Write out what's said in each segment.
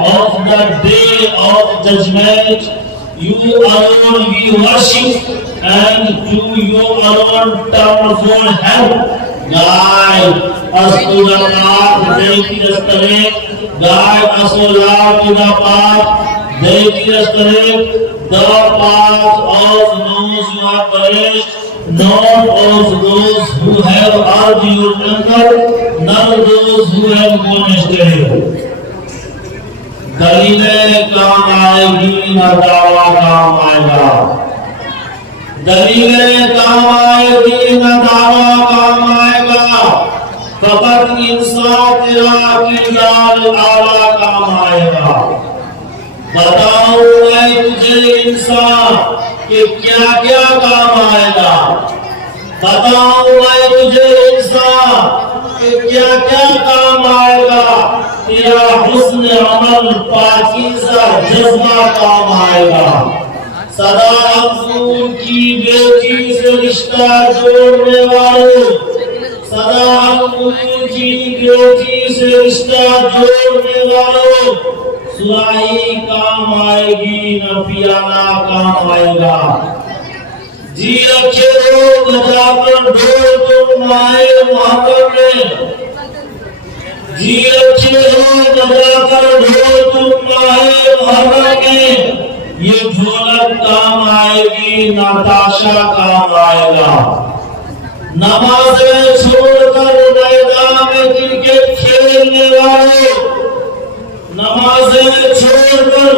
of the day of judgment, you alone we worship, and to you alone turn for help. Guide us to the path, take us correct. Guide us, O Lord, to the path, take us correct. The path of those who are correct, not of those who have heard your anger, nor those who have gone astray. دلیلیں کام آئے گی نہ دعویٰ کام آئے گا. دلیلیں کام آئے گی نہ دعویٰ کام آئے گا. فقط انصاف تیرا کردار اعلیٰ کام آئے گا. بتاؤں میں تجھے انسان کہ کیا کیا کام آئے گا. بتاؤں میں تجھے انسان کہ کیا کیا کام آئے گا. تیرا حسن عمل پاکیزہ جذبہ کام آئے گا. صدام پور کی بیٹی سے رشتہ جوڑنے والوں، صدام پور کی بیٹی سے رشتہ جوڑنے والوں، سراہی کام آئے گی نہ پیالہ کام آئے گا. جی رکھے ہو بجا کر ڈھول تم مائے محتر میں، جی رکھے ہو بجا کر ڈھول تم مائے محتر میں. یہ ڈھولک کام آئے گی نہ تاشا کام آئے گا. نمازیں چھوڑ کر میدان میں کرکٹ کھیلنے والوں، نمازیں چھوڑ کر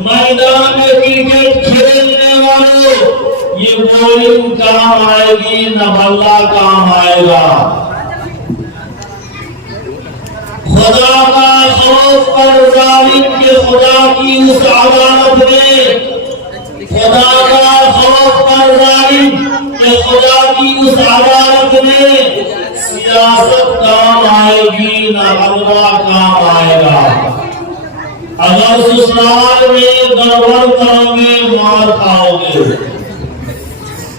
میدان میں کرکٹ کھیلنے والوں، یہ بولنگ کام آئے گی نہ بلہ کام آئے گا. خدا کا خوف پر ظالم کے خدا کی اس عدالت میں، خدا کا خوف پر ظالم کے خدا کی اس عدالت میں سیاست کام آئے گی نہ غلبہ کام آئے گا. اگر سسرال میں گڑبڑ کرو گے مار کھاؤ گے.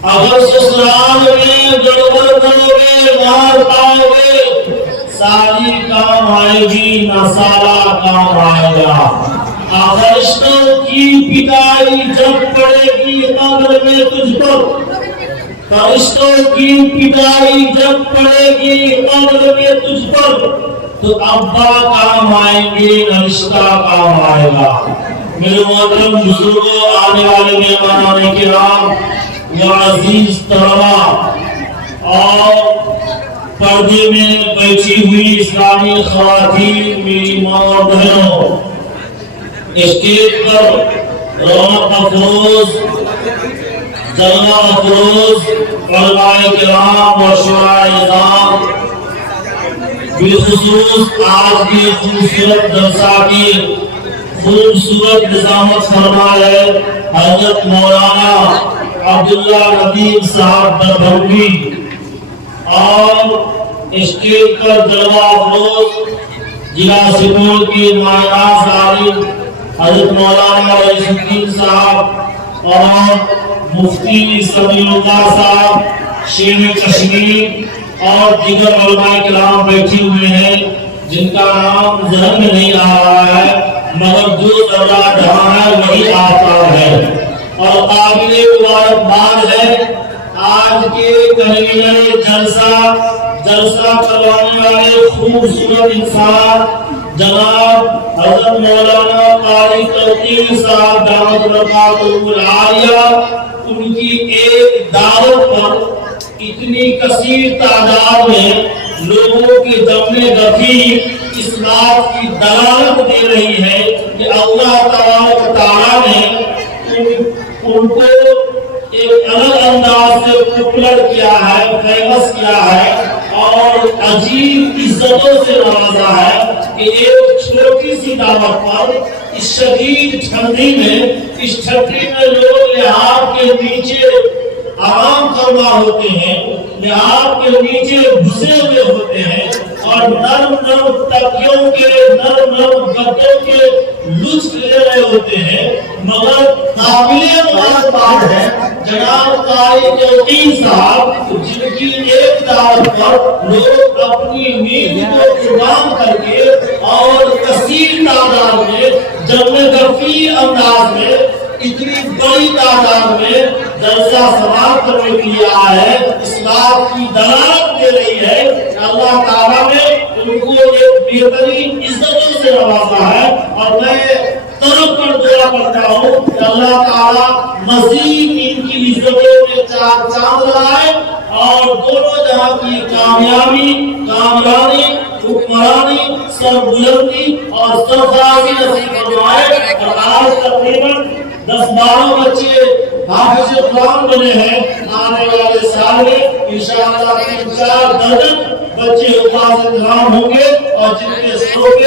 اگر سسرال میں گڑبڑ کرو گے مار کھاؤ گے. سالی کام آئے گی نہ سالہ کام آئے گا. فرشتوں کی پٹائی جب پڑے گی قبر میں تجھ پر، فرشتوں کی پٹائی جب پڑے گی قبر میں تجھ پر، تو ابا کام آئیں گے نہ رشتہ کام آئے گا. میرے محترم بزرگوں، آنے والے مہمان کرام و عزیز طلباء اور پردے میں بیٹھی ہوئی اسلامی خواتین، میری ماں اور بہنوں، اسٹیج پر رونق افروز، جلوہ افروز علماء کرام و شعراء اعظام، بالخصوص آج کی خوبصورت جلسہ کی خوبصورت نظامت فرما ہے حضرت مولانا عبداللہ ندیم صاحب دربھنگی، اور اسٹیج پر جلوہ افروز ضلع سپول کے مایاس عالم حضرت مولانا رئیس الدین صاحب اور مفتی سمیع اللہ صاحب شیر کشمیر اور دیگر علماء کرام بیٹھے ہوئے ہیں جن کا نام ذہن میں نہیں آ رہا ہے، مگر جو ذرا جہاں ہے وہی آتا ہے. اور قابل مبارکباد ہے آج کے کنوینر جلسہ کروانے والے خوبصورت انسان جناب حضرت مولانا قاری توقیر صاحب دعوت برکاتہ العالیہ. ان کی ایک دعوت پر اتنی کثیر تعداد میں لوگوں کے جمع رفیق اس بات کی دلالت دے رہی ہے کہ اللہ تعالیٰ نے ان کو ایک الگ انداز سے پاپولر کیا ہے، فیمس کیا ہے اور عجیب عزتوں سے نوازا ہے کہ ایک چھوٹی سی دعوت پر اس شدید ٹھنڈی میں لوگ لحاظ کے نیچے آرام فرما ہوتے ہیں، لحاظ کے نیچے گھسے ہوئے ہوتے ہیں اور نرم تکیوں کے نرم گدوں کے لطف لے رہے ہوتے ہیں. مگر قابل مبارکباد ہے جناب قاری توقیر صاحب جن کی ایک دعوت پر لوگ اپنی نیند کو قربان کر کے اور کثیر تعداد میں جمع رفیع انداز میں اتنی بڑی تعداد میں جلسہ سماعت کرنے کے لیے آیا ہے، اس بات کی دلالت دے رہی ہے کہ اللہ تعالیٰ نے ان کو ایک بہترین عزتوں سے نوازا ہے، اور میں طرف پر دعا کرتا ہوں کہ اللہ تعالیٰ مزید ان کی عزتوں میں چار چاند لگائے اور دونوں جہاں کی کامیابی، کامرانی، حکمرانی، سربلندی اور سرفرازی نصیب فرمائے۔ اور آج تقریباً 10-12 بچے حافظ قرآن بنے ہیں، آنے والے سال میں انشاءاللہ 3-4 درجن بچے حفاظ قرآن ہوں گے، اور جن کے سروں پہ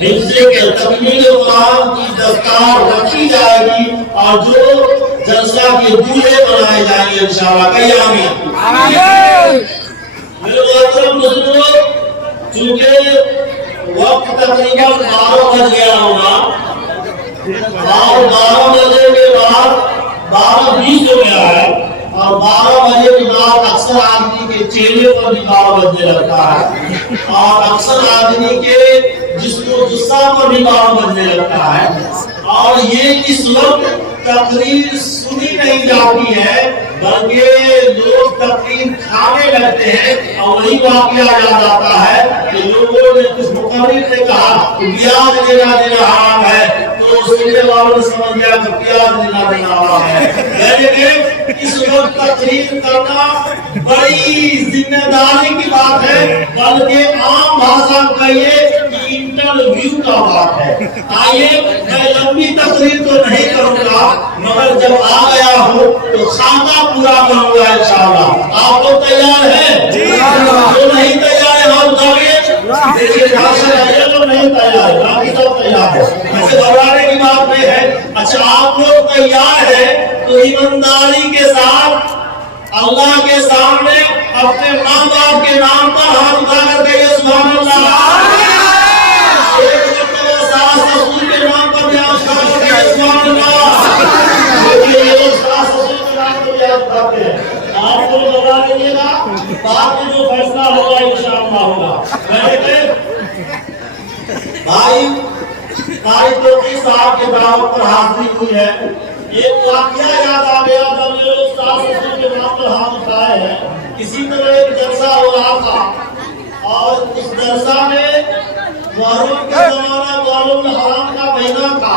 حفظ کے تکمیل قرآن کی دستار رکھی جائے گی، اور جو جلسہ کے دولے بنائے جائیں گے انشاءاللہ۔ کہیں آمین۔ میرے محترم بزرگوں، چونکہ وقت تقریباً 12 بج گیا ہوگا، اور 12 بجے کے بعد 12:20 ہو گیا ہے، اور 12 بجے کے بعد اکثر آدمی کے چہرے پر بھی 12 بجنے لگتا ہے، اور اکثر آدمی کے جسم و جسہ پر بھی 12 بجنے لگتا ہے، اور یہ اس وقت تقریر سنی نہیں جاتی ہے بلکہ لوگ تقریر کھانے لگتے ہیں، اور وہی واقعہ یاد آتا ہے کہ لوگوں نے کچھ مقرر نے کہا کہ پیاز لینا دینا حرام ہے، تو سننے والوں نے سمجھ گیا کہ پیاز لینا دینا حرام ہے۔ لیکن اس وقت تقریر کرنا بڑی ذمہ داری کی بات ہے، بلکہ عام بھاشا میں کہیے کہ انٹرویو کا بات ہے۔ آئیے میں لمبی تقریر تو نہیں کروں گا، مگر جب آ گیا ہوں تو خاکہ پورا کروں گا انشاءاللہ۔ آپ لوگ تیار ہیں؟ جو نہیں تیار ہے ہم جاویے دیکھیے تو نہیں تیار ہے، باقی سب تیار ہے، ایسے گھبرانے کی بات نہیں ہے۔ اچھا آپ لوگ تیار ہیں تو ایمانداری کے ساتھ اللہ کے سامنے اپنے ماں باپ کے نام پر ہاتھ اٹھا کر کہیے سبحان اللہ۔ ایک مرتبہ ساس سسر کے نام پر بھی ہاتھ اٹھا کر کہیے سبحان اللہ۔ یہ لوگ ساس سسر کے نام پر بھی ہاتھ اٹھاتے ہیں، آپ کو بتا دیجیے گا، بعد میں جو فیصلہ ہوگا انشاءاللہ ہوگا۔ بھائی قاری توقی صاحب کے دعوت پر حاضری ہوئی ہے، ایک واقعہ یاد آ گیا جب یہ لوگ ساس سسر کے نام پر ہاتھ اٹھائے ہیں۔ اسی طرح ایک جلسہ ہو رہا تھا، اور اس جلسہ میں محرم کا زمانہ معلوم الحرام کا مہینہ تھا۔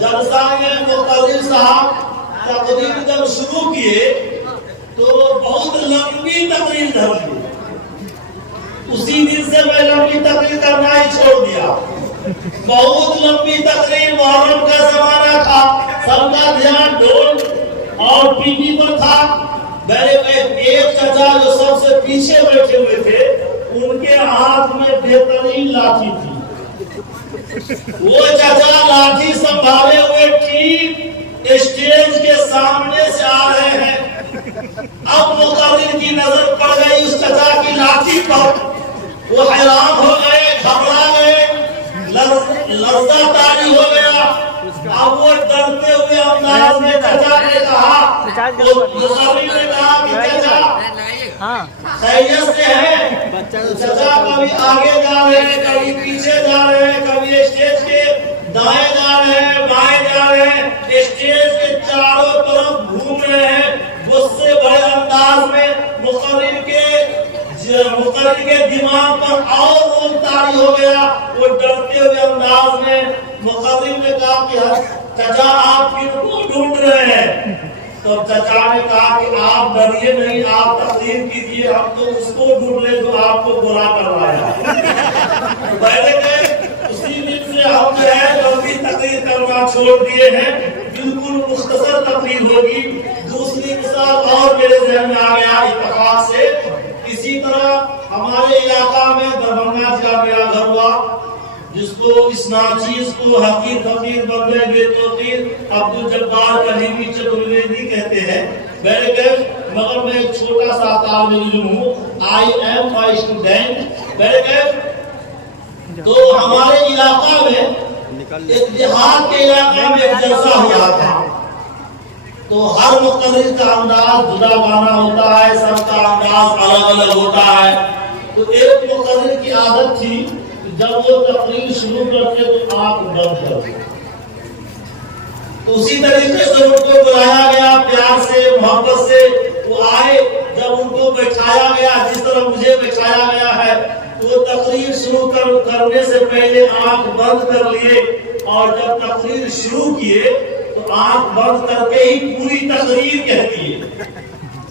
جلسہ میں مقرر صاحب تقریر جب شروع کیے تو بہت لمبی تقریر دھر دی۔ اسی دن سے میں لمبی تقریر کرنا ہی چھوڑ دیا۔ بہت لمبی تقریر، محرم کا زمانہ تھا، سب کا دھیان ڈھول اور ٹی وی پر تھا۔ میرے ایک چچا جو سب سے پیچھے بیٹھے ہوئے تھے، ان کے ہاتھ میں بہترین لاٹھی تھی۔ وہ چچا لاٹھی سنبھالے ہوئے ٹھیک اسٹیج کے سامنے سے آ رہے ہیں۔ اب مقرر کی نظر پڑ گئی اس چچا کی لاٹھی پر، وہ حیران ہو گئے، گھبرا گئے، لرزہ طاری ہو گیا۔ اب وہ ڈرتے ہوئے انداز میں چچا نے کہا، مقرر نے کہا کہ چچا خیریت سے ہے؟ چچا کبھی آگے جا رہے ہیں، کبھی پیچھے جا رہے ہیں، کبھی اسٹیج کے دائیں جا رہے ہیں، بائیں جا رہے ہیں، اسٹیج کے چاروں طرف گھوم رہے ہیں۔ غصے بڑے انداز میں مقرر کے دماغ پر اور روب طاری ہو گیا۔ وہ ڈرتے ہوئے انداز میں مقرر نے کہا کہ چچا آپ کن کو ڈھونڈ رہے ہیں؟ تو چچا نے کہا کہ آپ ڈریے نہیں، آپ تقریر کیجیے، ہم تو اس کو ڈھونڈ لیں جو آپ کو برا کر رہا ہے۔ پہلے کہ اسی دن سے ہم جو ہے لمبی تقریر کرنا چھوڑ دیے ہیں، بالکل مختصر تقریر ہوگی۔ دوسری مثال اور میرے ذہن میں آ گیا اتفاق سے، اسی طرح ہمارے علاقہ میں دربھنگا ضلع میرا گھر ہوا، جس کو اس ناچیز کو حقیر فقیر بندے بے توقیر عبدالجبار کلیمی چترویدی کہتے ہیں۔ میرے گھر مگر میں ایک چھوٹا سا طالب علم ہوں، آئی ایم اے اسٹوڈنٹ۔ میرے گھر تو ہمارے علاقہ میں ایک دیہات کے علاقہ میں ایک جلسہ ہو رہا تھا، تو ہر مقرر کا انداز جدا گانا ہوتا ہے، سب کا انداز الگ الگ ہوتا ہے۔ تو ایک مقرر کی عادت تھی جب وہ تقریر شروع کرتے تو آنکھ بند کرتے، تو اسی طریقے سے ان کو بلایا گیا پیار سے محبت سے، وہ آئے، جب ان کو بٹھایا گیا جس طرح مجھے بٹھایا گیا ہے، تو وہ تقریر شروع کرنے سے پہلے آنکھ بند کر لیے، اور جب تقریر شروع کیے تو آنکھ بند کر کے ہی پوری تقریر کہہ دیے،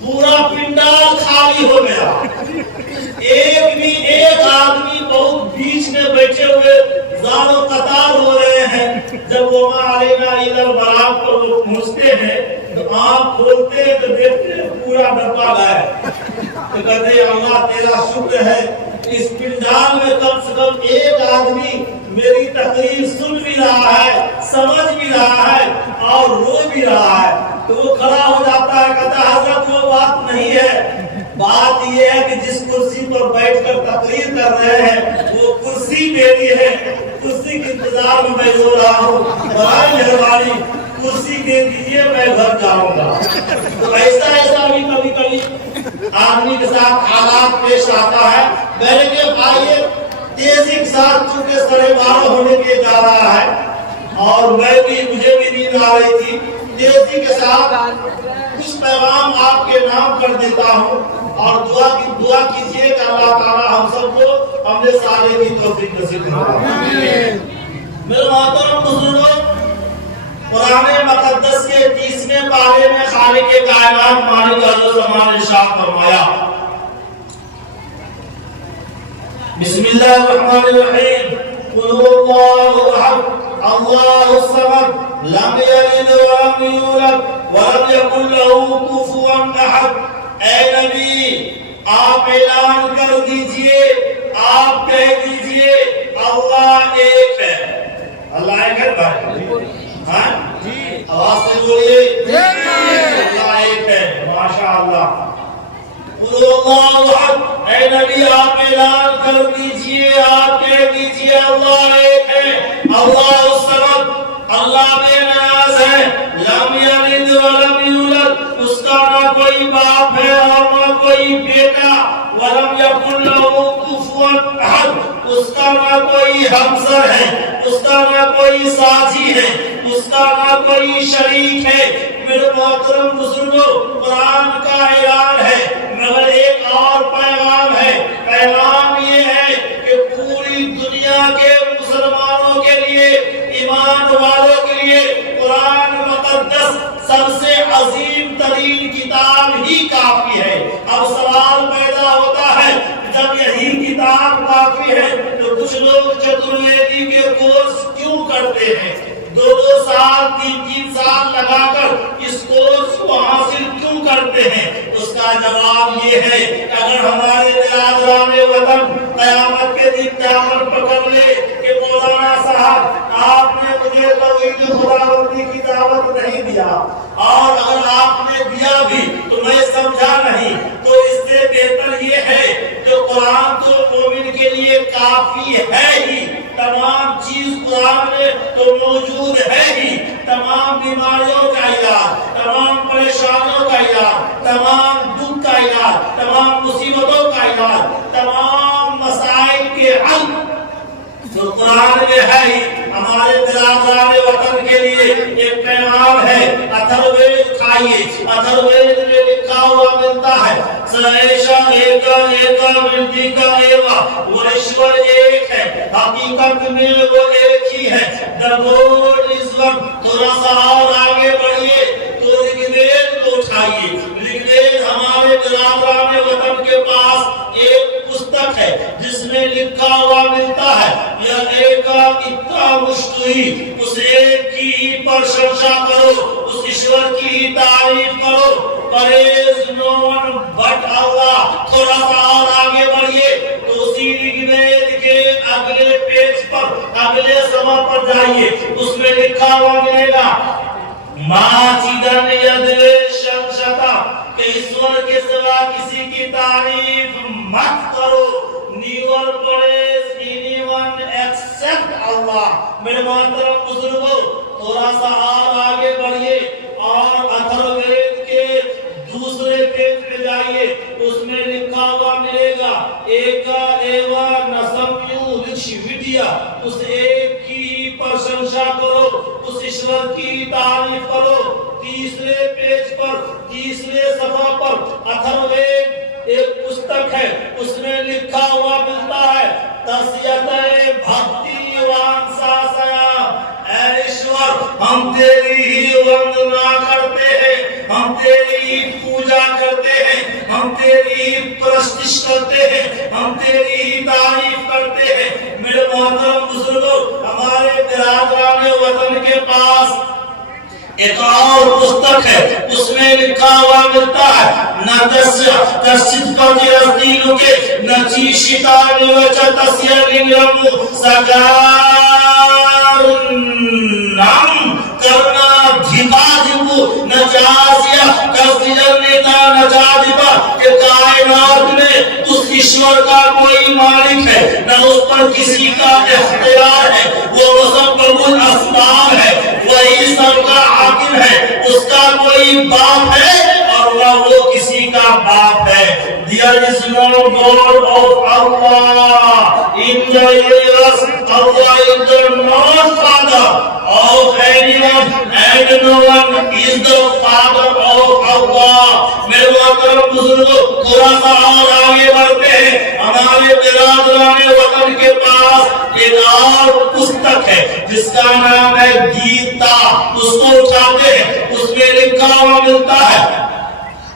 پورا پنڈال خالی ہو گیا، ایک آدمی بہت بیچ میں بیٹھے ہوئے زار و قطار ہو رہے ہیں۔ جب وہ علینا ادھر براب پر وہ پہنچتے ہیں تو آنکھ کھولتے ہیں تو دیکھتے ہیں پورا ڈبہ گیا، تو کہتے ہیں اللہ تیرا شکر ہے، اس پنڈال میں کم سے کم ایک آدمی میری تقریر سن بھی رہا ہے، سمجھ بھی رہا ہے اور رو بھی رہا ہے۔ تو وہ کھڑا ہو جاتا ہے، کہتا ہے حضرت وہ بات نہیں ہے، بات یہ ہے کہ جس کرسی پر بیٹھ کر تقریر کر رہے ہیں وہ کرسی میری ہے، کرسی کے انتظار میں میں رو رہا ہوں، برائے مہربانی کرسی دے دیجیے، میں گھر جاؤں گا۔ تو ایسا بھی کبھی کبھی آدمی کے ساتھ حالات پیش آتا ہے۔ میرے کے بھائی تیزی کے ساتھ چونکہ 12:30 ہونے کے جا رہا ہے اور مجھے بھی نیند آ رہی تھی، تیزی کے ساتھ کچھ پیغام آپ کے نام کر دیتا ہوں، اور دعا کیجئے کہ اللہ تعالی ہم سب کو ہمیں سارے کی توفیق نصیب فرمائے۔ میرے محترم بزرگوں، قرآن مقدس کے 30ویں پارے میں خالق کائنات مالک الزمان ارشاد فرمایا، بسم اللہ الرحمن الرحیم، قل هو اللہ احد اللہ الصمد لم یلد ولم یولد ولم یکن له کفوا احد۔ اے نبی آپ اعلان کر دیجئے، آپ کہہ دیجئے اللہ ایک ہے۔ اللہ ایک ہے بھائی، ہاں جی، آواز سے بولیے اللہ ایک ہے، ماشاءاللہ۔ قل اللہ احد، اے نبی آپ اعلان کر دیجئے، آپ کہہ دیجئے اللہ ایک ہے، اللہ الصمد، اللہ بے نیاز ہے، لم یلد ولم یولد، اس کا نہ کوئی باپ ہے اور نہ کوئی بیٹا، ولم یکن لہ کفوا احد، اس کا نہ کوئی ہمسر ہے، اس کا نہ کوئی ساتھی ہے، اس کا نہ کوئی شریک ہے۔ میرے محترم بزرگوں، قرآن کا اعلان ہے، مگر ایک اور پیغام ہے۔ پیغام یہ ہے کہ پوری دنیا کے مسلمانوں کے لیے، ایمان والوں کے لیے قرآن مقدس سب سے عظیم ترین کتاب ہی کافی ہے۔ اب سوال پیدا ہوتا ہے، جب یہی کتاب کافی ہے تو کچھ لوگ چترویدی کے کورس کیوں کرتے ہیں؟ 2 سال 3 سال لگا کر اس کورس کو حاصل کیوں کرتے ہیں؟ اس کا جواب یہ ہے کہ اگر ہمارے برادران وطن قیامت کے دن قیامت پکڑ لے کہ مولانا صاحب آپ نے مجھے توحید خداوندی کی دعوت نہیں دیا، اور اگر آپ نے دیا بھی تو میں سمجھا نہیں، تو اس سے بہتر یہ ہے کہ قرآن تو مومن کے لیے کافی ہے ہی، تمام چیز قرآن میں تو موجود ہے ہی، تمام بیماریوں کا علاج، تمام پریشانیوں کا علاج، تمام دکھ کا علاج، تمام مصیبتوں کا علاج، تمام مسائل کے حل جو قرآن میں ہے ہی۔ ہمارے برادران وطن کے لیے ایک پیغام ہے، اتھروید کھائیے، اتھروید میں لکھا ہوا ملتا ہے، سیشا ایکا ایکا ولدیکا ایوا، وہ ایشور ایک ہے، حقیقت میں وہ ایک ہی ہے۔ The Lord is one۔ تھوڑا سا اور آگے بڑھیے تو رگوید کو اٹھائیے۔ رگوید ہمارے برادران وطن کے پاس ایک پستک ہے جس میں لکھا ہوا ملتا ہے، یا ایکا اتنا مشتوی، اس ایک کی ہی پرشنسا کرو، اس ایشور کی ہی تعریف کرو، praise no one but اللہ۔ تھوڑا سا اور آگے بڑھیے تو اسی رگوید کے اگلے پیج پر، اگلے سما پر جائیے، اس میں لکھا ہوا ملے گا، ماچیدن یدوے شنشتا، کہ ایشور کے سوا کسی کی تعریف مت کرو، نیور praise anyone except اللہ۔ میرے محترم بزرگوں، تھوڑا سا اور آگے بڑھیے اور اتھروید کے دوسرے پیج پہ جائیے، اس میں لکھا ہوا ملے گا، ایکا ایوا نسمیو وچ وڈیا، اس ایک کی پرشنسا کرو، اس ایشور کی تعریف کرو. تیسرے پیج پر تیسرے صفحہ پر اتھروید ایک پستک ہے, اس میں لکھا ہوا ملتا ہے تسیت بھکتی وانسا سیا. اے ایشور, ہم تیری ہی وندنا کرتے ہیں, ہم تیری ہی پوجا کرتے ہیں, ہم تیری ہی پرستش کرتے ہیں, ہم تیری ہی تعریف کرتے ہیں. میرے محترم بزرگوں, ہمارے برادران وطن کے پاس ایک اور پستک ہے, اس میں لکھا ہوا ملتا ہے نتسیا کشت پتی رستینو کے نچیشتا نیوچا تسیا لنگرمو سگار نام کرنا دھیتا دھیپو نچاسیا کسیجن نیتا نچادیپا. کہ کائنات میں اس ایشور کا کوئی مالک ہے, نہ اس پر کسی کا اختیار ہے, وہ مسبب الاسباب ہے, وہی سب کا حاکم ہے, اس کا کوئی باپ ہے اور نہ وہ کسی کا باپ ہے. There is no God of Allah in the universe. Allah is the not father of anyone and no one is the father of Allah. میرے محترم بزرگوں, تھوڑا سا اور آگے بڑھتے ہیں. ہمارے برادران وطن کے پاس ایک اور پستک ہے جس کا نام ہے گیتا. اس کو اٹھاتے ہیں, اس میں لکھا ہوا ملتا ہے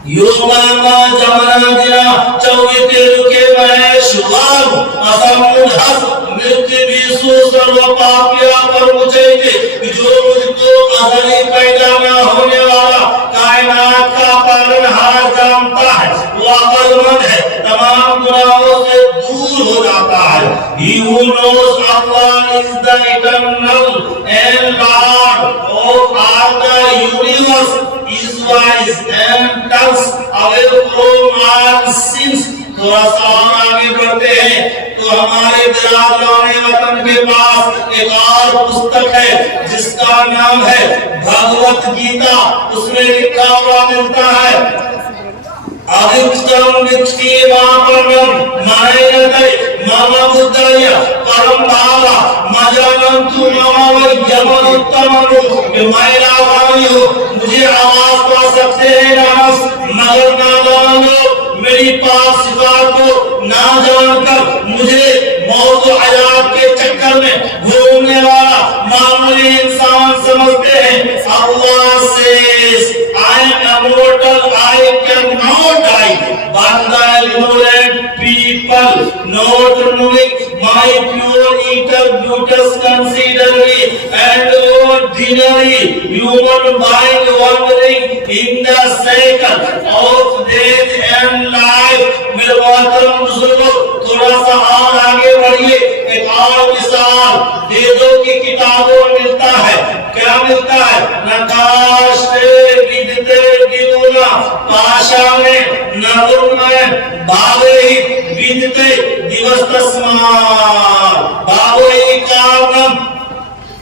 یوگاما جمنا دیا چویتے رکے میں شوار اسمون حس مرتی بیسو سرو پاپیا پر مجھے دے جو مجھ کو ازلی پیدا نہ ہونے والا کائنات کا پالنہار جانتا ہے, وہ عقل مند ہے, تمام گناہوں سے دور ہو جاتا ہے. He who knows Allah is the eternal and Lord of all the universe is wise and turns away from all sins. تھوڑا سا اور آگے بڑھتے ہیں تو ہمارے برادران وطن کے پاس ایک اور پستک ہے جس کا نام ہے بھگوت گیتا. اس میں لکھا ہوا ملتا ہے ادھکتم وکتی ماپرم مائنتے ماما بدھایا پرم بھاوا مجاننتو ماما ویمن اتمنو. کہ مائلہ بھائی ہو, مجھے آواز پا سکتے ہیں نامس, مگر نادان لوگ میری پاک صفات کو نہ جان کر مجھے موت و حیات کے چکر میں گھومنے والا معمولی انسان سمجھتے ہیں. Allah says, I am immortal, I cannot die, but the ignorant people, not knowing my pure attributes, consider me an ordinary human being wandering in the cycle of death and life. میرے محترم بزرگوں, تھوڑا سا اور آگے بڑھیے. ایک اور مثال ویدوں کی کتابوں میں ملتا ہے. کیا ملتا ہے؟ نکاشتے ودتے دیونا پاشا میں نظر میں بھاوے ودتے دیوستسمار بھاوے کارنم.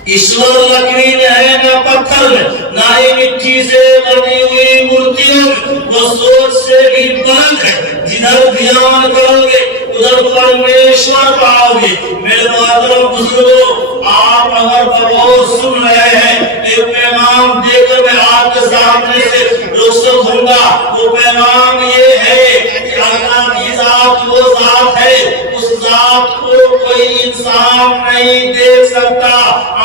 ایشور لکڑی میں ہے نہ پتھر میں, نہ ہی مٹی سے بنی ہوئی مورتیوں میں. وہ سوچ سے بھی بلند ہے, جدھر دھیان کرو گے ادھر پرمیشور پاؤ گے. میرے محترم بزرگوں, آپ اگر بہت سن رہے ہیں, ایک پیغام دے کر میں آپ کے سامنے سے رخصت ہوں گا. وہ پیغام یہ ہے کہ اللہ کی ذات وہ ذات ہے, اس ذات کو کوئی انسان نہیں دیکھ سکتا,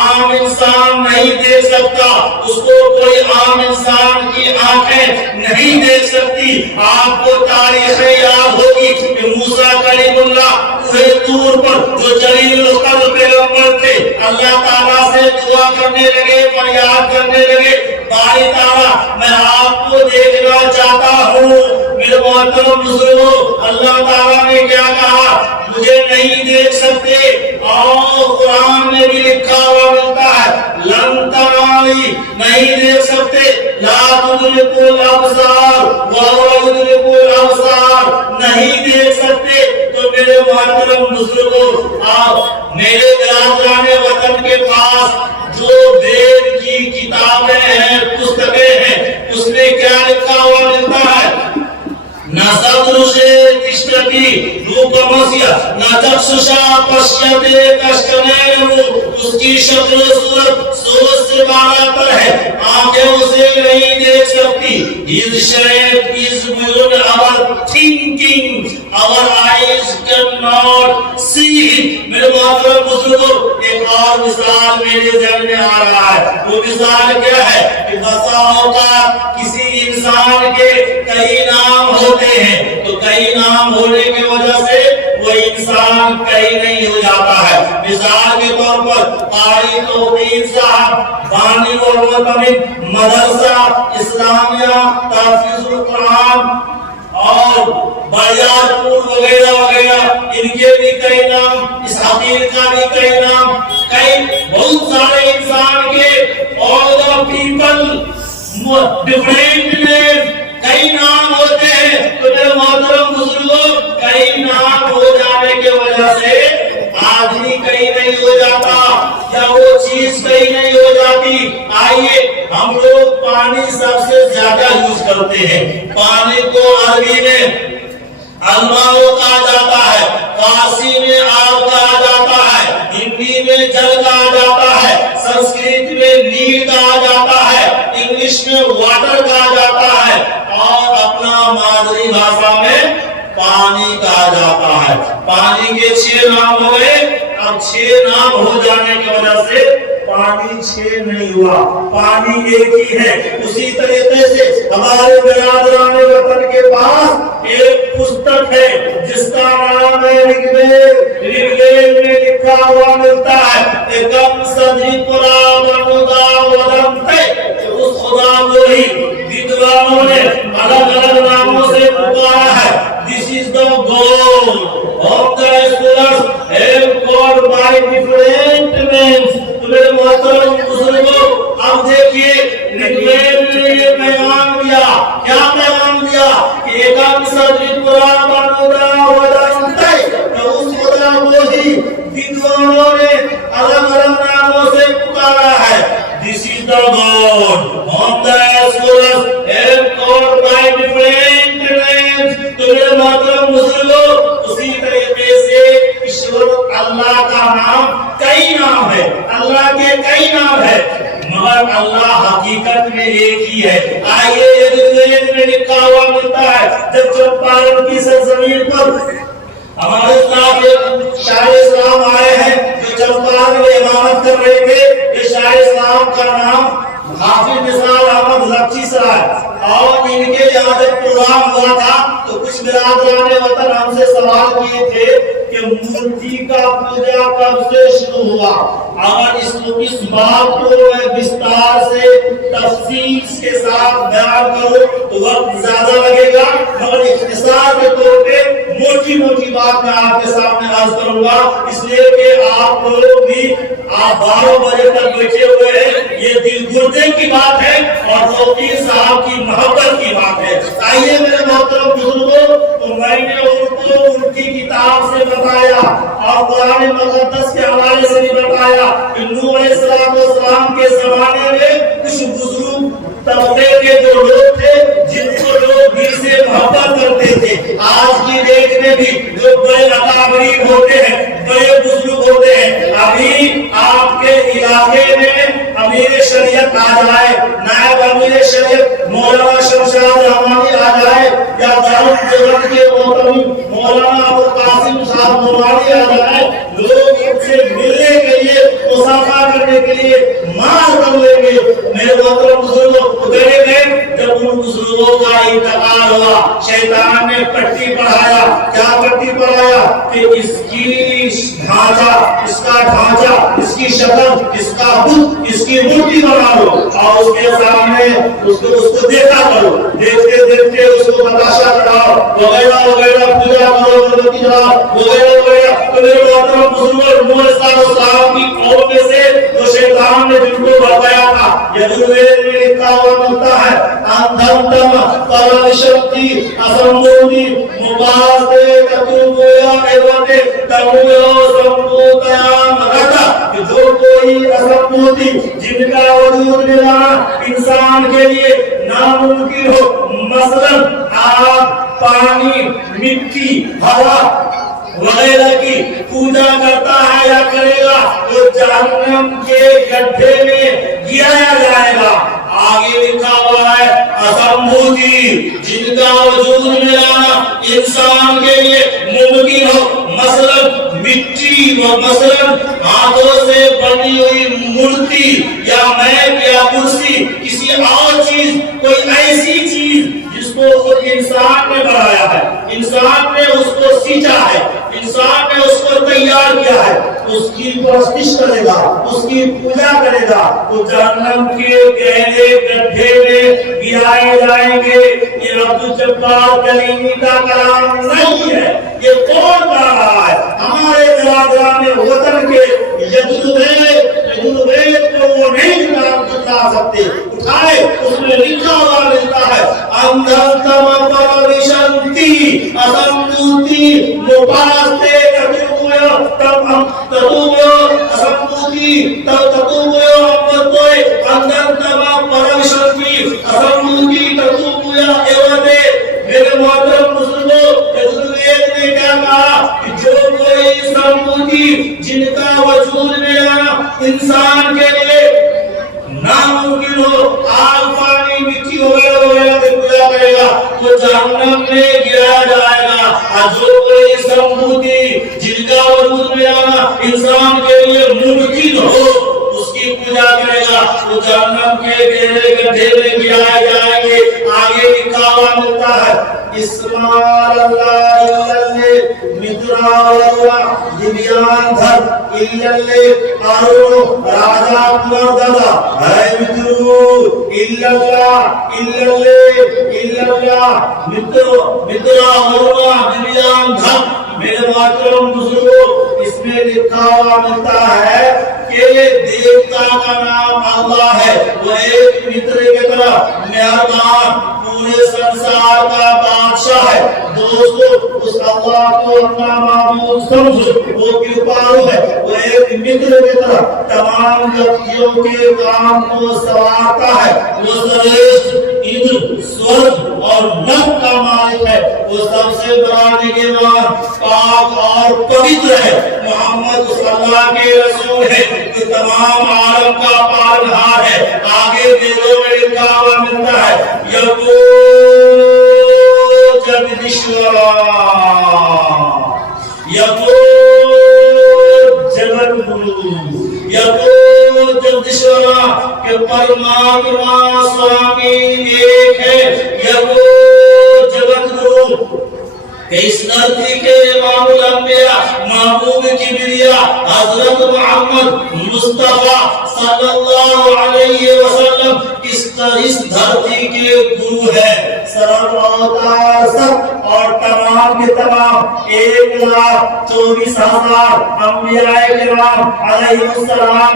عام انسان نہیں دیکھ سکتا, اس کو کوئی عام انسان کی آنکھیں نہیں دیکھ سکتی. آپ کو تاریخ یاد ہوگی کہ موسیٰ کلیم اللہ کوہ طور پر جو جلیل القدر پیغمبر تھے, اللہ تعالیٰ سے دعا کرنے لگے, فریاد کرنے لگے, باری تعالیٰ میں آپ کو دیکھنا چاہتا ہوں. میرے محترم بزرگوں, اللہ تعالیٰ نے کیا کہا؟ مجھے نہیں دیکھ سکتے. اور قرآن میں بھی لکھا ہوا ملتا ہے لن ترانی, نہیں دیکھ سکتے. لا تدرک الابصار وهو يدرك الابصار, نہیں دیکھ سکتے. تو میرے محترم بزرگوں, آپ میرے برادران وطن کے پاس جو وید کی کتابیں ہیں, پستکیں ہیں, اس میں کیا لکھا ہوا ملتا ہے؟ نہ سدرشے تشتتی روپمسیا نہ چکششا پشیتے کشتنینو. اس کی شکل و صورت سوچ سے باہر Shakti. His strength is beyond our thinking. Our eyes cannot see. میرے محترم بزرگوں، ایک اور مثال میرے ذہن میں آ رہا ہے. وہ مثال کیا ہے کہ بسا اوقات کسی انسان کے کئی نام ہوتے ہیں، تو کئی نام ہونے کی وجہ سے وہ انسان کئی نہیں ہو جاتا ہے. مثال کے طور پر قاری توقیر صاحب، بانی و معتمد، مدرسہ اسلامیہ، تحفیظ القرآن اور بازار پور وغیرہ وغیرہ، ان کے بھی کئی نام، اس حقیر کا بھی کئی نام، کئی بہت سارے انسان کے all the people different names، کئی نام ہوتے ہیں. تو میرے محترم بزرگوں، کئی نام ہو جانے کی وجہ سے آدمی کہیں نہیں ہو جاتا یا وہ چیز کہیں نہیں ہو جاتی. آئیے ہم لوگ پانی سب سے زیادہ یوز کرتے ہیں. پانی کو عربی میں الماء کہا جاتا ہے، فارسی میں آب کہا جاتا ہے، ہندی میں جل کہا جاتا ہے، سنسکرت میں نیل کہا جاتا ہے، انگلش میں واٹر کہا جاتا ہے، اور اپنا مادری بھاشا میں پانی کہا جاتا ہے. پانی کے 6 نام ہوئے. اب 6 نام ہو جانے کی وجہ سے پانی 6 نہیں ہوا، پانی ایک ہی ہے. اسی طریقے سے ہمارے برادران وطن کے پاس ایک پستک ہے جس کا نام ہے رگ وید. رگ وید میں لکھا ہوا ملتا ہے ایکم سدھی پورا ونودا ودنتے. اس خدا کو ہی بدوانوں نے الگ الگ ناموں سے پکارا ہے. This is the goal of the scholars have called by different names. تو میرے محترم بزرگوں، اب دیکھیے رگ وید نے یہ پیغام دیا. کیا پیغام دیا کہ ایکم سدھی پورا ونودا ودنتے. تو اس خدا کو ہی بدوانوں نے الگ الگ ناموں سے پکارا ہے. This is the God of the scholars have called by different names. تو میرے محترم بزرگوں، اسی طریقے سے ایشور اللہ کا نام کئی نام ہے، اللہ کے کئی نام ہے، مگر اللہ حقیقت میں ایک ہی ہے. آئیے یہ میں لکھا ہوا ملتا ہے. جب چمپارن کی سرزمین پر ہمارے ساتھ ایک شاہ اسلام آئے ہیں جو چمپارن میں امامت کر رہے تھے. یہ شاہ اسلام کا نام حافظ نثار احمد لکچی سرائے. اور ان کے یہاں جب پروگرام ہوا تھا تو کچھ برادران وطن ہم سے سوال کیے تھے کہ مورتی کا پوجا کب سے شروع ہوا. اگر اس بات کو میں وستار سے تفصیل کے ساتھ بیان کروں تو وقت زیادہ لگے گا، مگر اختصار کے طور پہ موٹی موٹی بات میں آپ کے سامنے عرض کروں گا، اس لیے کہ آپ لوگ بھی آپ 12 بجے تک بیٹھے ہوئے ہیں. یہ دل گردے کی بات ہے اور توقیر صاحب کی محبت کی بات ہے. آئیے میرے محترم بزرگوں، تو میں نے ان کی کتاب سے بتایا اور قرآن مقدس کے حوالے سے بھی بتایا کہ نوح علیہ السلام کے زمانے میں کچھ بزرگ طبقے کے جو لوگ تھے جن کو لوگ دل سے محبت کرتے تھے. آج کی ڈیٹ میں بھی جو بڑے اکابرین ہوتے ہیں، بڑے بزرگ ہوتے ہیں، ابھی آپ کے علاقے میں امیر شریعت آ جائے، نائب امیر شریعت مولانا شمشاد رحمانی آ جائے، یا دارالجوت کے محترم مولانا ابو قاسم صاحب نورانی آ جائے، لوگ ان سے ملنے کے لیے، مصافحہ کرنے کے لیے مال کر لیں گے. میرے محترم بزرگوں، جب ان بزرگوں کا انتقال ہوا، شیطان نے پٹی پڑھایا. کیا پٹی پڑھایا کہ اس کی ڈھانچہ، اس کا ڈھانچہ، اس کی شکل، اس کا بت، اس کی مورتی بنا لو اور اس کے سامنے اس کو دیکھا کرو. دیکھتے دیکھتے اس کو بتاشا کراؤ وغیرہ وغیرہ، پوجا کرو، اگربتی جلاؤ وغیرہ وغیرہ. تو میرے محترم بزرگوں، نوح علیہ السلام کی قوم میں سے جو شیطان نے جن کو بھڑکایا تھا، یجوروید میں لکھا ہوا ملتا ہے اندھم پرشکتی اسمبودی مباستے کتوبویا ایواتے تمویو سمبودیام رکھا. کہ جو کوئی اسمبودی جن کا وجود ملانا انسان کے لیے ناممکن ہو، مثلا آگ، پانی، مٹی، ہوا وغیرہ کی پوجا کرتا ہے یا کرے گا، وہ جہنم کے گڈھے میں گرایا جائے گا. آگے لکھا ہوا ہے چیز یا میپ یا کرسی کسی اور چیز کوئی ایسی چیز جس کو خود انسان نے بنایا ہے، انسان نے اس کو سیچا ہے، انسان نے اس کو تیار کیا ہے، اس کی پرستش کرے گا، اس کی پوجا کرے گا تو جہنم کے گہرے گڈھے میں گرائے جائیں گے۔ یہ عبد الجبار کلیمی کا کلام نہیں ہے، یہ کون کہہ رہا ہے؟ ہمارے برادران وطن کے یجدویت کو وہ نہیں جتا سکتے، اٹھائے اس میں لکھا ہوا ملتا ہے اندھتم پروشنتی اسمبوتی مپاستے تدومو تدومو اسمبوتی تدومو امتوئے اندھتم پروشنتی اسمبوتی تدومو ایوتے۔ میرے محترم مسلموں، یجدویت نے کیا کہا کہ جو کوئی سمبوتی جن کا وجود میں آنا انسان کے لیے ناممکن ہو، آگ پانی مٹی وغیرہ وغیرہ سے پوجا کرے گا تو جہنم میں گرایا جائے گا، اور جو کوئی سمبوتی جن کا وجود میں آنا انسان کے لیے ممکن ہو اس کی پوجا کرے گا تو جہنم کے گہرے گڈھے میں گرائے جائیں گے۔ آگے لکھا ہوا ملتا ہے اسمال اللہ اللہ مترا اللہ دیویان دھر اللہ آرو راجا مرددہ ہے مترو اللہ مترا اللہ دیویان دھر۔ میرے محترم بزرگوں، اس میں لکھا ہوا ملتا ہے کہ دیوتا کا نام اللہ ہے، وہ ایک متر کی طرح مہربان پورے سنسار کا بادشاہ ہے۔ دوستو، اس اللہ کو اپنا معبود سمجھو، وہ کرپالو ہے، وہ ایک متر کی طرح تمام ویکتیوں کے کام کو سنوارتا ہے، وہ سریشٹھ اندر سورگ اور نرک کا مالک ہے، وہ سب سے بڑا نگہبان پاک اور پوتر ہے، محمد صلی اللہ کے رسول ہے، جو تمام عالم کا پالنہار ہے۔ آگے ویدوں میں لکھا ہوا ملتا ہے یکو جگدیشورا یکو جگت گرو یکو جگدیشورا کہ پرماتما سوامی ایک ہے، یکو جگت گرو کہ اس دھرتی کے امام الانبیاء محبوب کبریا حضرت محمد مصطفیٰ صلی اللہ علیہ وسلم اس دھرتی کے گرو ہے۔ اور تمام کے تمام 1,24,000 انبیاء کرام علیہ السلام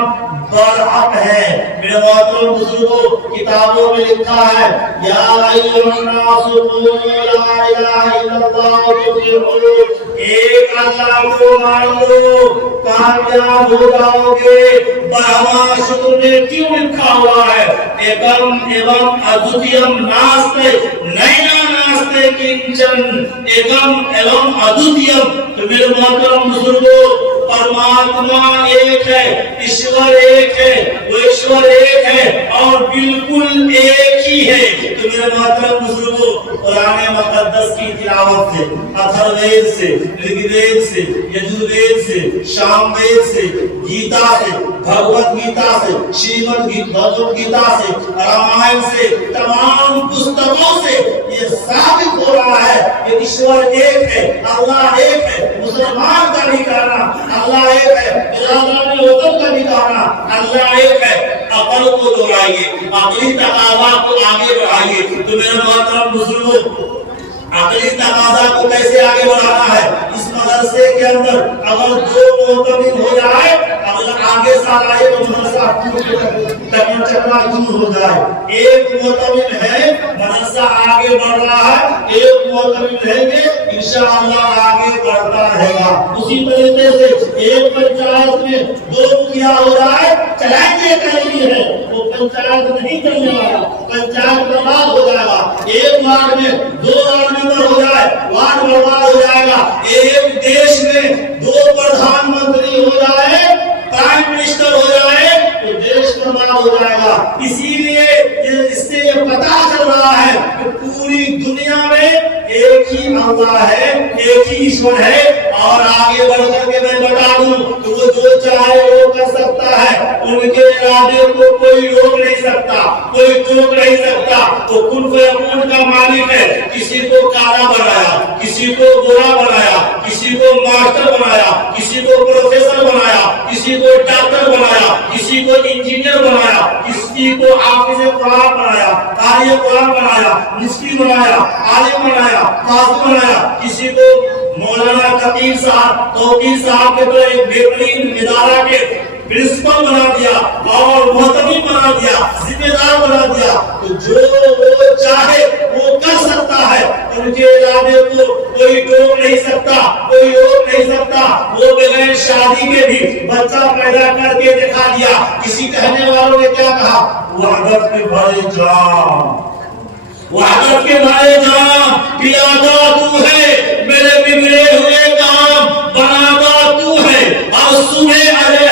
برحق ہے۔ میرے محترم بزرگوں، کتابوں میں لکھا ہے یا ایھا الناس قولوا لا الہ الا اللہ تفلحوا، ایک اللہ کو مان لو کامیاب ہو جاؤ گے۔ برہما شکر میں کیوں لکھا ہوا ہے ایکم ایوم ادوتیم ناستے نینا ناستے کنچن، ایکم ایوم ادوتیم۔ تو میرے محترم بزرگوں، پرماتما ایک ہے، ایشور ایک ہے، وہ ایشور ایک ہے اور بالکل ایک ہی ہے۔ تو میرے محترم بزرگوں، قرآن مقدس کی تلاوت سے، اتھر وید سے، رگ وید سے، یجور سے، شام وید سے، گیتا سے، بھگوت گیتا سے، شریمد بھگوت گیتا سے، رامائن سے، تمام پستکوں سے یہ ثابت ہو رہا ہے کہ ایشور ایک ہے، اللہ ایک ہے۔ مسلمان کا بھی کہنا اللہ ایک ہے، برادران وطن کا بھی کہنا اللہ ایک ہے۔ عقل کو دوہرائیے، عقلی تقاضا کو آگے بڑھائیے۔ تو میرے محترم بزرگوں، عقلی تقاضا کو کیسے آگے بڑھانا ہے؟ اس مدرسے کے اندر اگر 2 معتمد ہو جائے، اگر آگے سال آئے تو مدرسہ ٹکر چکرا دور ہو جائے۔ ایک معتمد ہے، مدرسہ آگے بڑھ رہا ہے، ایک معتمد رہیں گے انشاءاللہ آگے بڑھتا رہے گا۔ اسی طریقے سے ایک پنچایت میں 2 مکھیا ہو جائے، چلائیں گے کہیں ہے، وہ پنچایت نہیں چلنے والا، پنچایت برباد ہو جائے گا۔ ایک وارڈ میں 2 وارڈ ممبر ہو جائے، وارڈ برباد ہو جائے گا۔ ایک دیش میں 2 پردھان منتری ہو جائے، پرائم منسٹر ہو جائے تو دیش برباد ہو جائے گا۔ اسی لیے اس سے یہ پتا چل رہا ہے کہ پوری دنیا میں ایک ہی اللہ ہے، ایک ہی ایشور ہے اور آگے بڑھ کر کے میں بتا دوں کہ وہ جو چاہے وہ کر سکتا ہے، ان کے ارادے کو کوئی روک نہیں سکتا، کوئی ٹوک نہیں سکتا۔ تو کن فیکون کا مالک ہے، کسی کو کالا بنایا، کسی کو برا بنایا، کسی کو ماسٹر بنایا، کسی کو پروفیسر بنایا، کسی کو ڈاکٹر بنایا، کسی کو انجینئر بنایا، کسی کو حافظ قرآن بنایا، قاری قرآن بنایا، مفتی بنایا، عالم بنایا، قاضی بنایا، کسی کو مولانا خطیب صاحب توقیر صاحب کے طرح ایک بہترین ادارہ کے پرنسپل بنا دیا اور محتمم بنا دیا، ذمہ دار بنا دیا۔ تو جو وہ چاہے وہ کر سکتا ہے، ان کے ارادے کو کوئی ٹوک نہیں سکتا، کوئی روک نہیں سکتا۔ وہ بغیر شادی کے بھی بچہ پیدا کر کے دکھا دیا۔ کسی کہنے والوں نے کیا کہا؟ وحدت کے بھائی جان، وحدت کے بھائی جان، پیادا تو ہے، میرے بگڑے ہوئے کام بناتا تو ہے، اور صبح علیہ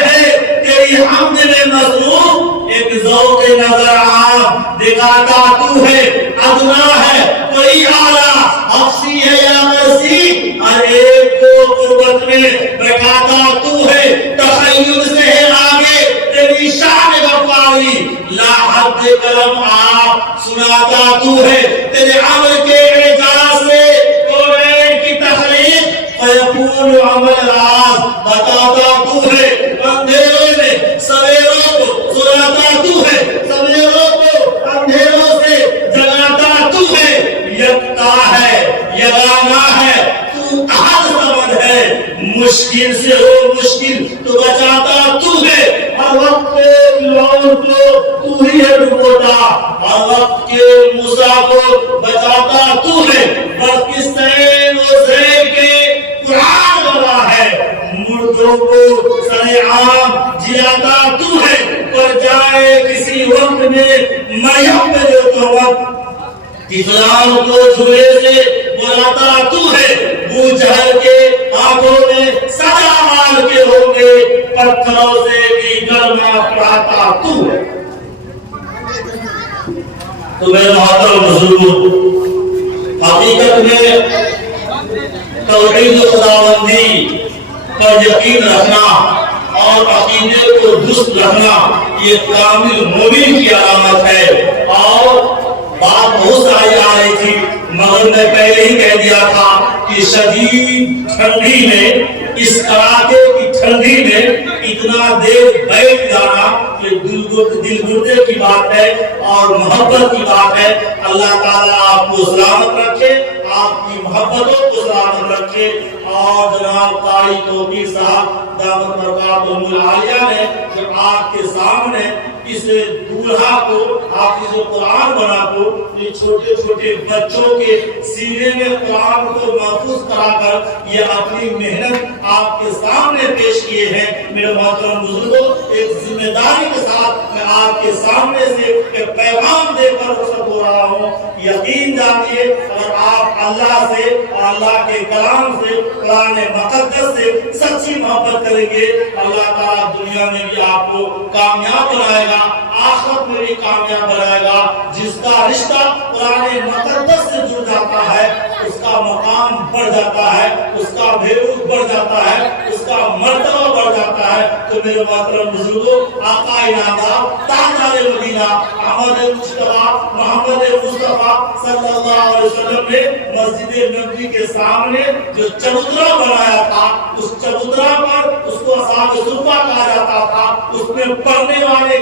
تیری حمد میں مصروف ایک ذوق نظر عام دکھاتا تو ہے، ادنا ہے کوئی اعلیٰ، افسی ہے یا مرسی، ہر ایک کو قربت میں بیٹھاتا تو ہے، تخیل سے ہے آگے تیری شان غفاری، لا حد کرم آپ سناتا تو ہے، تیرے عمل کے اعجاز سے کونین کی تخلیق فیقول عمل راز بتاتا تو ہے، اندھیروں میں سویروں کو سناتا تو ہے، سویروں کو اندھیروں سے جگاتا تو ہے، یکتا ہے یگانا ہے تو احد سمد ہے، مشکل سے ہو مشکل تو بچاتا تو ہے، ہر وقت کے فرعون کو تو ہی ہے ڈبوتا، ہر وقت کے موسیٰ کو بچاتا تو ہے، برکستین و زید کے قرآن والا ہے، مردوں کو سرعام جلاتا تو ہے، پر جائے کسی وقت میں مریم پہ جو تو وقت اسلام کو جھولے سے بلاتا تو ہے، ابو جہل کے آنکھوں میں سزا مار کے ہوں گے، پتھروں سے بھی گرما پڑھاتا تو ہے۔ تو میرے محترم بزرگوں، حقیقت میں توحید خداوندی پر یقین رکھنا اور عقیدے کو درست رکھنا یہ کامل مومن کی علامت ہے۔ اور بات بہت ساری آ رہی تھی مگر میں پہلے ہی کہہ دیا تھا کہ شدید ٹھنڈی میں، اس کڑاکے کی ٹھنڈی میں اتنا دیر بیٹھ جانا یہ دل گردے کی بات ہے اور محبت کی بات ہے۔ اللہ تعالیٰ آپ کو سلامت رکھے، آپ کی محبتوں کو سلامت رکھے۔ اور جناب قاری توقیر صاحب دامت برکاتہم العالیہ نے جو آپ کے سامنے اس دولہا کو حافظ قرآن بنا کو یہ چھوٹے چھوٹے بچوں کے سینے میں قرآن کو محفوظ کرا کر یہ اپنی محنت آپ کے سامنے پیش کیے ہیں، میرے محترم بزرگوں، ایک ذمہ داری کے ساتھ میں آپ کے سامنے سے ایک پیغام دے کر رخصت ہو رہا ہوں۔ یقین جانیے اگر آپ اللہ سے اور اللہ کے کلام سے، قرآن مقدس سے سچی محبت کریں گے، اللہ تعالیٰ دنیا میں بھی آپ کو کامیاب بنائے گا، آخرت میں بھی کامیاب بنائے گا۔ جس کا رشتہ قرآن مقدس سے جڑ جاتا ہے اس کا مقام بڑھ جاتا ہے، اس کا بھیرو بڑھ جاتا ہے، اس کا مرتبہ بڑھ جاتا ہے۔ تو میرے محترم بزرگوں، آقا انعامدار تاجدار مدینہ احمد مصطفیٰ محمد مصطفیٰ صلی اللہ علیہ وسلم نے مسجد نبوی کے سامنے جو چبوترا بنایا تھا، اس چبوترا پر اس کو اصحاب صفہ کہا جاتا تھا، اس میں پڑھنے والے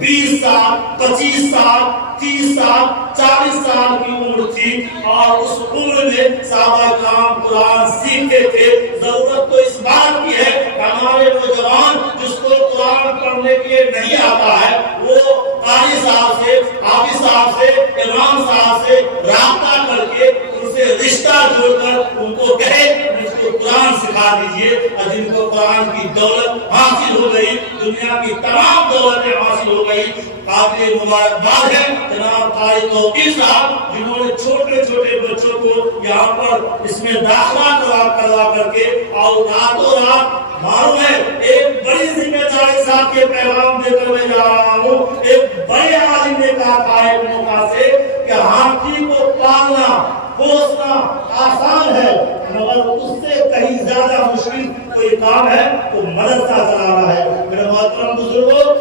20 سال 25 سال 30 سال 40 سال کی عمر تھی، اور اس عمر میں صحابہ کرام قرآن سیکھتے تھے۔ ضرورت تو اس بات کی ہے کہ ہمارے نوجوان جس کو قرآن پڑھنے کے لیے نہیں آتا ہے وہ قاری صاحب سے، حافظ صاحب سے، امام صاحب سے رابطہ کر کے ان سے رشتہ جوڑ کر ان کو کہے مجھ کو قرآن سکھا دیجئے۔ اور جن کو قرآن کی دولت حاصل ہو گئی، دنیا کی تمام دولتیں حاصل ہو گئی، قابل مبارکباد ہے جناب قاری توقیر صاحب جنہوں نے چھوٹے چھوٹے بچوں کو یہاں پر اس میں داخلہ کروا کر کے اور راتوں رات معلوم ہے ایک بڑی ذمہ داری صاحب کے پیغام دے کر میں جا رہا ہوں۔ ایک بڑے عالم نے کہا تھا ایک موقع سے کہ ہاتھی کو پالنا پوسنا آسان ہے مگر اس سے کہیں زیادہ مشکل کوئی کام ہے تو مدرسہ چلانا ہے۔ میرے محترم بزرگوں،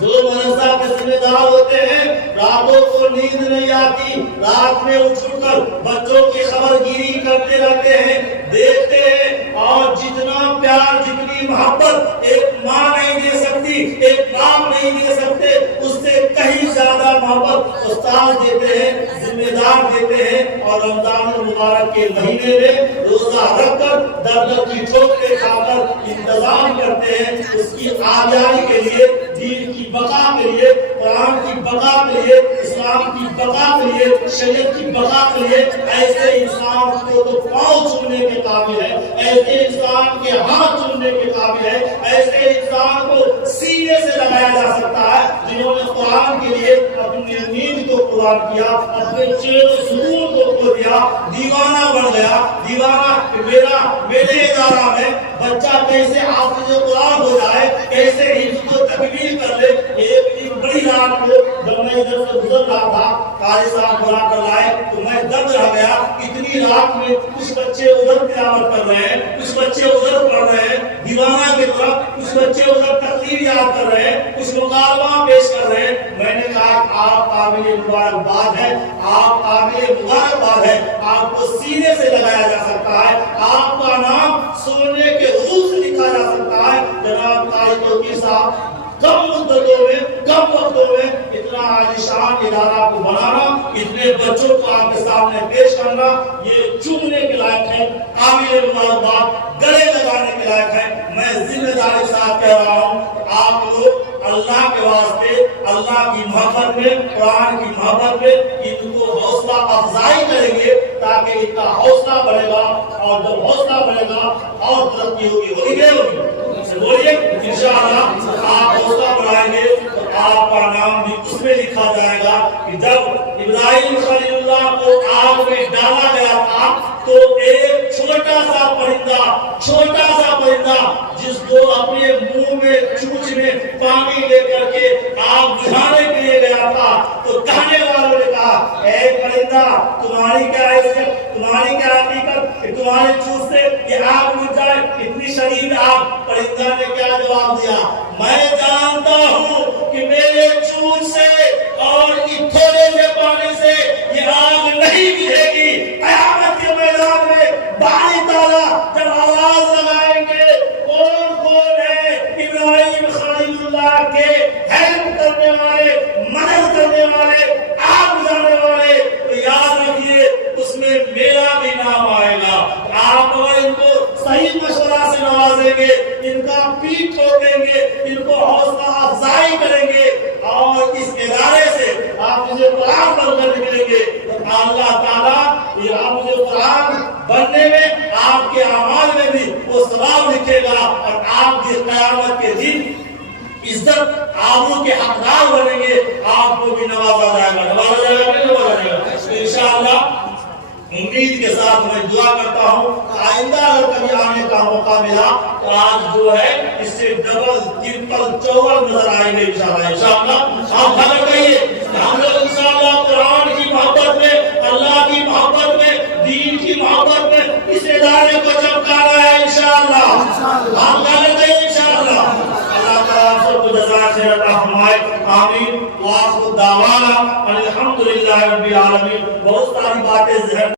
جو مدرسہ کے ذمہ دار ہوتے ہیں راتوں کو نیند نہیں آتی، رات میں اٹھ کر بچوں کی خبر گیری کرتے رہتے ہیں، دیکھتے ہیں، اور جتنا پیار جتنی محبت ایک ماں نہیں دے سکتی، ایک باپ نہیں دے سکتے، اس سے کہیں زیادہ محبت استاد دیتے ہیں، ذمہ دار دیتے ہیں۔ اور رمضان المبارک کے مہینے میں روزہ رکھ کر در در کی ٹھوکریں کھا کر انتظام کرتے ہیں اس کی آزادی کے لیے، دین کی بقا کے لیے، قرآن کی بقا کے لیے، اسلام کی بقا کے لیے، شریعت کی بقا کے لیے۔ ایسے انسان کو تو پاؤں چھونے کے قابل ہے، ایسے انسان کے ہاتھ چھونے کے قابل ہے، ایسے انسان کو سینے سے لگایا جا سکتا ہے جنہوں نے قرآن کے لیے اپنی نیند کو قربان کیا، اپنے چین و سکون کو کھو دیا، دیوانہ بن گیا، دیوانہ میرے ادارہ میں بچہ کیسے حافظ قرآن ہو جائے، کیسے حفظ کو تکمیل کر لے۔ ایک بڑی رات کو جب میں ادھر سے گزر رہا تھا، قاری صاحب بلا کر لائے تو میں دب رہ گیا۔ اتنی رات میں کچھ بچے ادھر تلاوت کر رہے ہیں، کچھ بچے ادھر پڑھ رہے ہیں دیوانہ کی طرف، کچھ بچے ادھر تقریر یاد کر رہے ہیں، کچھ مکالمہ پیش کر رہے ہیں۔ میں نے کہا آپ قابل مبارکباد ہے، آپ قابل مبارکباد ہے، آپ کو سینے سے لگایا جا سکتا ہے، آپ کا نام سونے کے حروف سے لکھا جا سکتا ہے۔ جناب قاری توقیر صاحب، کم مدتوں میں، کم وقتوں میں اتنا عالیشان ادارہ کو بنانا، اتنے بچوں کو آپ کے سامنے پیش کرنا، یہ چومنے کے لائق ہے، قابل مبارکباد، گلے لگانے کے لائق ہے۔ میں ذمہ داری کے ساتھ کہہ رہا ہوں، آپ لوگ اللہ کے واسطے، اللہ کی محبت میں، قرآن کی محبت میں ان کو حوصلہ افزائی کریں گے تاکہ ان کا حوصلہ بڑھے گا، اور جب حوصلہ بڑھے گا اور ترقی ہوگی، بولیے انشاءاللہ آپ حوصلہ بڑھائیں گے تو آپ کا نام بھی اس میں لکھا جائے گا کہ جب ابراہیم خلیل اللہ کو آگ میں ڈالا گیا تھا تو ایک چھوٹا سا پرندہ جس کو اپنے منہ میں چونچ میں پانی لے کر کے آگ بجھانے کے لیے گیا تھا تو کہنے والوں نے کہا اے پرندہ تمہاری کیا حیثیت، تمہاری کیا حقیقت کہ تمہاری چونچ سے یہ آگ بجھ جائے، اتنی شدید آگ۔ پرندہ نے کیا جواب دیا، میں جانتا ہوں کہ میرے چونچ سے اور تھوڑے سے پانی سے یہ آگ نہیں بجھے گی۔ قیامت کے میدان میں باری تعالیٰ جب آواز لگائیں گے کون ہے ابراہیم خلیل اللہ کے ہیلپ کرنے والے، مدد کرنے والے، آگ بجھانے والے، تو یاد رکھیے اس میں میرا بھی نام آئے گا۔ آپ اگر ان کو صحیح مشورہ سے نوازیں گے، ان کا پیٹ ٹھوکیں گے، ان کو حوصلہ افزائی کریں گے اور اس ادارے سے آپ مجھے قرآن پڑھ کر نکلیں گے تو اللہ تعالیٰ یہ آپ مجھے قرآن بننے میں آپ کے اعمال میں بھی وہ ثواب لکھے گا اور آپ کی قیامت کے دن عزت آبرو کے حقدار بنیں گے، آپ کو بھی نوازا جائے گا، انشاءاللہ۔ امید کے ساتھ میں دعا کرتا ہوں آئندہ اگر کبھی آنے کا موقع ملا تو آج جو ہے اس سے ڈبل ٹرپل چوبل نظر آئیں گے انشاءاللہ۔ آپ خبر کہیے ہم لوگ انشاءاللہ قرآن کی محبت میں، اللہ کی محبت میں، دین کی محبت میں اس ادارے کو چمکانا ہے انشاءاللہ۔ ہم خبر کہیے انشاءاللہ۔ اللہ تعالیٰ آپ سب کو جزائے خیر عطا فرمائے، آمین۔ وآخر دعوانا الحمدللہ رب العالمین۔ بہت ساری باتیں ذہن